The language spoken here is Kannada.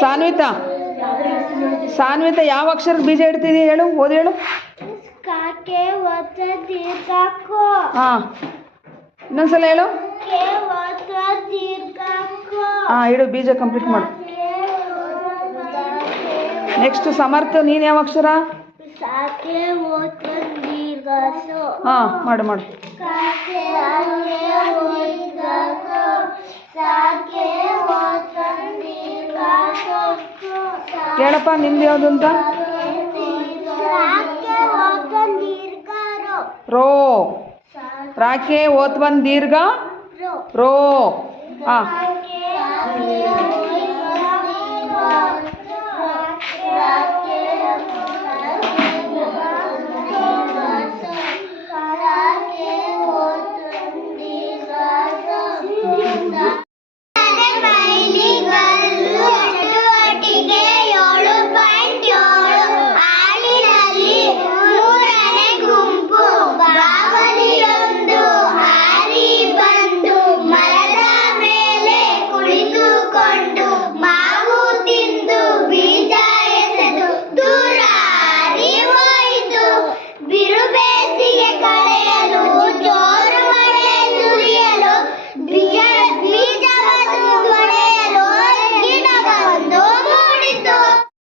ಸಾನ್ವಿತಾ ಸಾನ್ವಿತಾ ಯಾವ ಅಕ್ಷರ ಬೀಜ ಇಡ್ತಿದೀಯ ಹೇಳು ಓದಿ ಹೇಳು. ಹಾಂ ಇನ್ನೊಂದ್ಸಲ ಹೇಳು. ಹಾ ಇಡು ಬೀಜ ಕಂಪ್ಲೀಟ್ ಮಾಡು. ನೆಕ್ಸ್ಟ್ ಸಮರ್ಥ ನೀನು ಯಾವ ಅಕ್ಷರ? ಹಾಂ ಮಾಡು ಮಾಡು. ಹೇಳಪ್ಪ ನಿಮ್ದು ಯಾವುದು ಅಂತ? ರೋ. ರಾಕೆ ಓತ್ ಬಂದ್ ದೀರ್ಘ ರೋ. ರೋ. ಹಾಂ